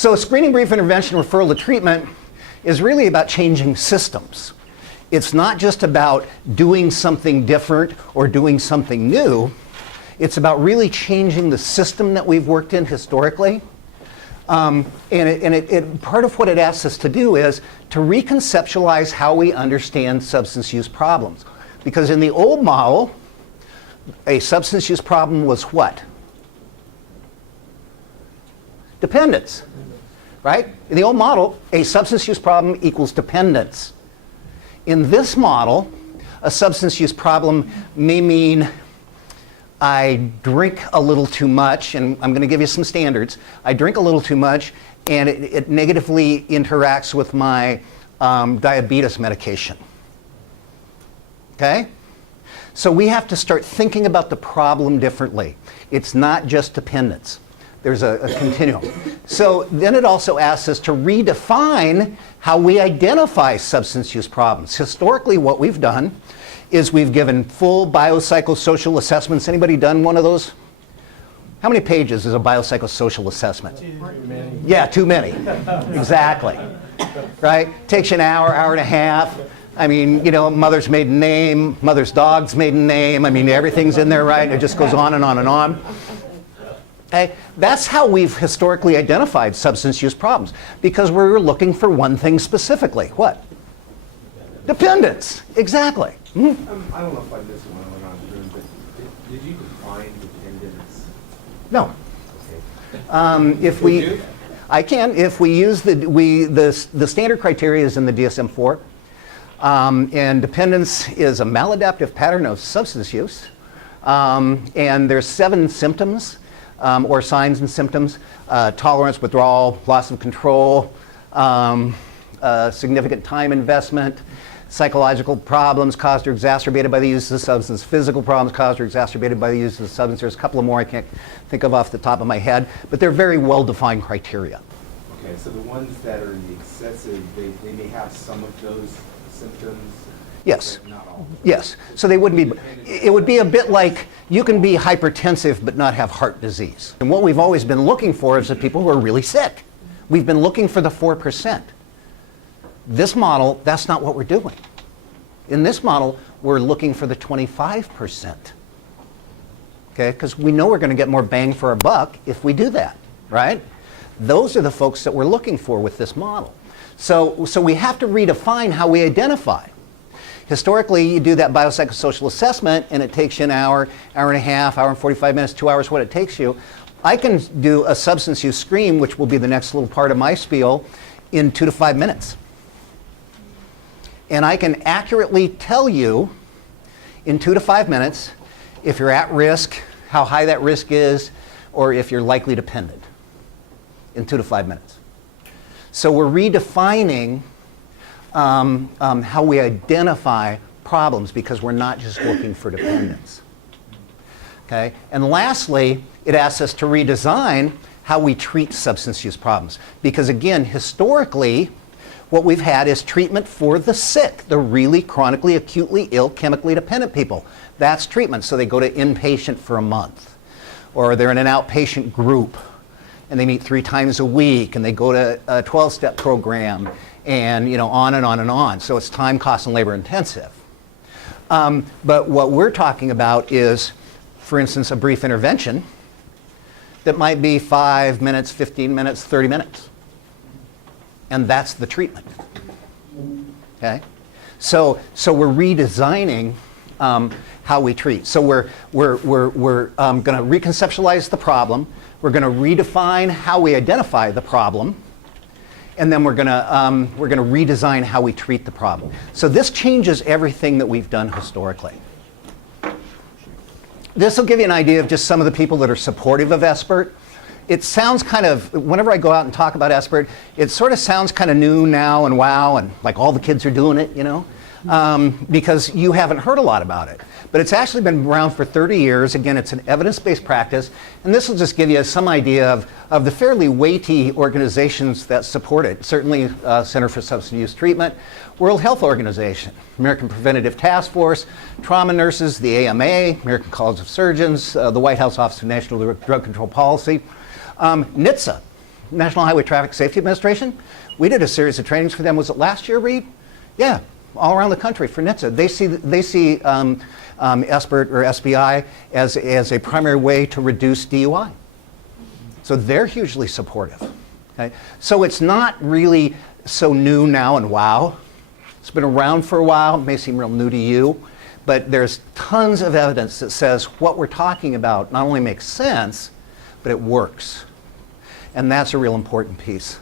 So screening, brief intervention, referral to treatment is really about changing systems. It's not just about doing something different or doing something new. It's about really changing the system that we've worked in historically. Part of what it asks us to do is to reconceptualize how we understand substance use problems. Because in the old model, a substance use problem was what? Dependence, right? In the old model, a substance use problem equals dependence. In this model, a substance use problem may mean I drink a little too much, and I'm going to give you some standards. I drink a little too much, and it negatively interacts with my diabetes medication. Okay? So we have to start thinking about the problem differently. It's not just dependence. There's a continuum. So then it also asks us to redefine how we identify substance use problems. Historically, what we've done is we've given full biopsychosocial assessments. Anybody done one of those? How many pages is a biopsychosocial assessment? Too many. Yeah, too many. Exactly. Right? Takes you an hour, hour and a half. I mean, you know, mother's maiden name, mother's dog's maiden name. I mean, everything's in there, right? It just goes on and on and on. Okay? That's how we've historically identified substance use problems, because we were looking for one thing specifically. What? Dependence. Exactly. Mm-hmm. I don't know if I missed one when I was doing, but did you define dependence? No. Okay. If we, I can. If we use the standard criteria is in the DSM-4, and dependence is a maladaptive pattern of substance use, and there's 7 symptoms or signs and symptoms: tolerance, withdrawal, loss of control, significant time investment, psychological problems caused or exacerbated by the use of the substance, physical problems caused or exacerbated by the use of the substance. There's a couple of more I can't think of off the top of my head, but they're very well-defined criteria. Okay, so the ones that are the excessive, they may have some of those symptoms? Yes. But not all? Yes. So they wouldn't be, it would be a bit like you can be hypertensive but not have heart disease. And what we've always been looking for is the people who are really sick. We've been looking for the 4%. This model, that's not what we're doing. In this model, we're looking for the 25%. Okay, because we know we're going to get more bang for our buck if we do that, right? Those are the folks that we're looking for with this model. So we have to redefine how we identify. Historically, you do that biopsychosocial assessment, and it takes you an hour, hour and a half, hour and 45 minutes, 2 hours, what it takes you. I can do a substance use screen, which will be the next little part of my spiel, in 2 to 5 minutes. And I can accurately tell you in 2 to 5 minutes if you're at risk, how high that risk is, or if you're likely dependent in 2 to 5 minutes. So we're redefining how we identify problems, because we're not just looking for dependence. Okay? And lastly, it asks us to redesign how we treat substance use problems. Because again, historically, what we've had is treatment for the sick, the really chronically, acutely ill, chemically dependent people. That's treatment. So they go to inpatient for a month, or they're in an outpatient group, and they meet 3 times a week, and they go to a 12-step program, and you know, on and on and on. So it's time, cost, and labor intensive. But what we're talking about is, for instance, a brief intervention that might be 5 minutes, 15 minutes, 30 minutes. And that's the treatment. Okay? So we're redesigning how we treat. So we're going to reconceptualize the problem. We're going to redefine how we identify the problem, and then we're going to redesign how we treat the problem. So this changes everything that we've done historically. This will give you an idea of just some of the people that are supportive of Sbirt. It sounds kind of, whenever I go out and talk about Sbirt, it sort of sounds kind of new now and wow, and like all the kids are doing it, you know, because you haven't heard a lot about it. But it's actually been around for 30 years. Again, it's an evidence-based practice, and this will just give you some idea of the fairly weighty organizations that support it. Certainly Center for Substance Use Treatment, World Health Organization, American Preventative Task Force, Trauma Nurses, the AMA, American College of Surgeons, the White House Office of National Drug Control Policy, NHTSA, National Highway Traffic Safety Administration, we did a series of trainings for them. Was it last year, Reed? Yeah, all around the country for NHTSA. They see Sbirt or SBI as a primary way to reduce DUI. So they're hugely supportive. Okay? So it's not really so new now and wow. It's been around for a while. It may seem real new to you, but there's tons of evidence that says what we're talking about not only makes sense, but it works. And that's a real important piece.